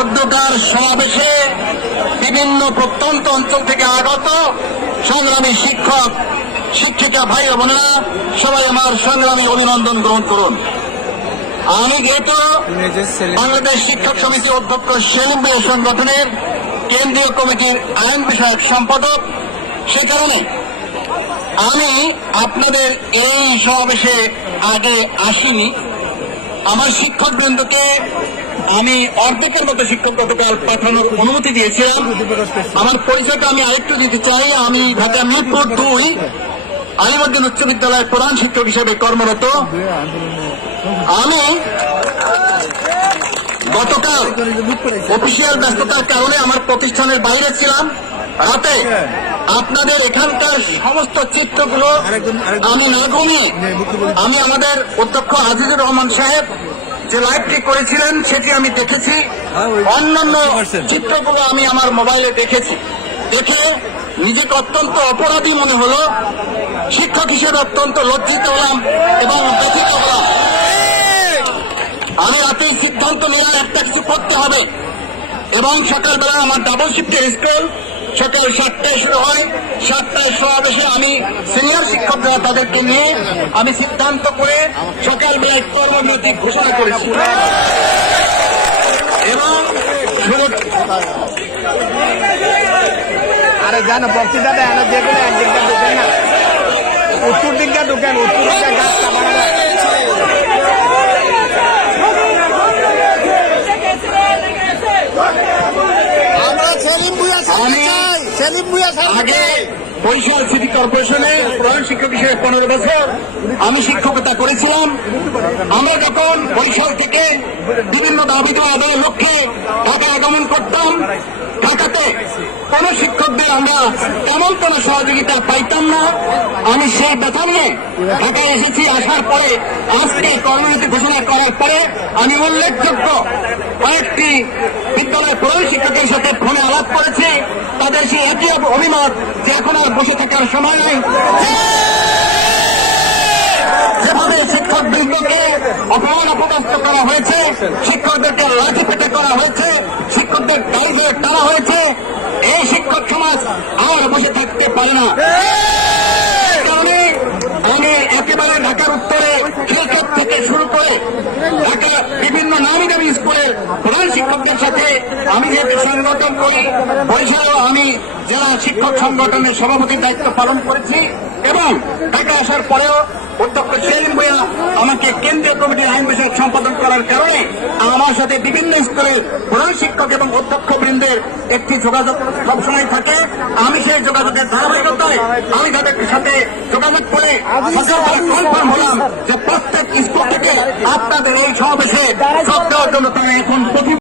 অধ্যকার সমাবেশে বিভিন্ন প্রত্যন্ত অঞ্চল থেকে আগত সংগ্রামী শিক্ষক, শিক্ষিকা ভাই বোনেরা সবাই আমার সংগ্রামী অভিনন্দন গ্রহণ করুন। আমি যেহেতু বাংলাদেশ শিক্ষক সমিতি অধ্যক্ষ সেলিম ভাই সংগঠনের কেন্দ্রীয় কমিটির আইন বিষয়ক সম্পাদক, সে কারণে আমি আপনাদের এই সমাবেশে আগে আসিনি। আমার শিক্ষক বৃন্দকে আমি অর্ধেকের মতো শিক্ষক গতকাল পাঠানোর অনুমতি দিয়েছিলাম। আমার পরিচয়টা আমি আরেকটু দিতে চাই। আমি ঢাকা মিরপুর দুই আলিমুদ্দিন উচ্চ বিদ্যালয়ের প্রধান শিক্ষক হিসেবে কর্মরত। আমি গতকাল অফিসিয়াল ব্যস্ততার কারণে আমার প্রতিষ্ঠানের বাইরে ছিলাম। রাতে আপনাদের এখানকার সমস্ত চিত্রগুলো আমি না ঘুমিয়ে আমি আমাদের অধ্যক্ষ আজিজুর রহমান সাহেব যে লাইভটি করেছিলেন সেটি আমি দেখেছি। অন্যান্য চিত্রগুলো আমি আমার মোবাইলে দেখেছি। দেখে নিজেকে অত্যন্ত অপরাধী মনে হলো। শিক্ষক হিসেবে অত্যন্ত লজ্জিত হলাম এবং ব্যথিত হলাম। আমি রাতেই সিদ্ধান্ত নিলাম একটা কিছু করতে হবে। এবং সকালবেলা আমার ডাবল শিফটের স্কুল সকাল সাতটায় শুরু হয়। সাতটায় সমাবেশে আমি সিনিয়র শিক্ষকরা তাদেরকে নিয়ে আমি সিদ্ধান্ত করে সকাল সকালবেলায় কর্মবিরতি ঘোষণা করেছি। এবং আরে জানো বক্তৃতা দেয় যে কোনো একদিকটা ঢুকেন না, উত্তর দিকটা ঢুকেন উত্তর দিকটা গাছ কামানো আমরা সেলিম ভুইয়া সাহেব আমি চাই সেলিম ভুইয়া সাহেব আগে বরিশাল সিটি কর্পোরেশনে প্রধান শিক্ষক হিসেবে পনেরো বছর আমি শিক্ষকতা করেছিলাম। আমরা যখন বরিশাল থেকে বিভিন্ন দাবি দেওয়া আদায়ের লক্ষ্যে ঢাকা আগমন করতাম আমরা তেমন কোন সহযোগিতা পাইতাম না। আমি সেই ব্যথা নিয়ে ঢাকায় এসেছি, আসার পরে, আজকে কর্মনীতি ঘোষণা করার পরে আমি উল্লেখযোগ্য কয়েকটি বিদ্যালয়ের প্রধান শিক্ষকের সাথে ফোনে আলাপ করেছি। তাদের সেই একই অভিমত যে এখন আর বসে থাকার সময় নেই। যেভাবে শিক্ষক বৃন্দকে অপমান অপদস্থ করা হয়েছে, শিক্ষকদেরকে লাঠি পেটে করা হয়েছে, শিক্ষকদের গাড়ি টানা হয়েছে এই শিক্ষক সমাজ আর বসে থাকতে পারে না। কারণে আমি একেবারে ঢাকার উত্তরে খিলক্ষেত থেকে শুরু করে ঢাকা বিভিন্ন নামি দামি স্কুলের প্রধান শিক্ষকদের সাথে আমি যেহেতু সংগঠন করি বরিশালেও আমি জেলা শিক্ষক সংগঠনের সভাপতির দায়িত্ব পালন করেছি এবং ঢাকা আসার পরেও অধ্যক্ষ সেলিম ভূয়া আমাকে কেন্দ্রীয় কমিটির আইন বিষয়ক সম্পাদন করার কারণে আমার সাথে বিভিন্ন স্কুলের প্রধান শিক্ষক এবং অধ্যক্ষ বৃন্দের একটি যোগাযোগ সবসময় থাকে। আমি সেই যোগাযোগের ধারাবাহিকতায় আমি তাদের সাথে যোগাযোগ করে কনফার্ম হলাম যে প্রত্যেক স্কুল থেকে আপনাদের এই সমাবেশে সব দেওয়ার জন্য তারা এখন প্রতি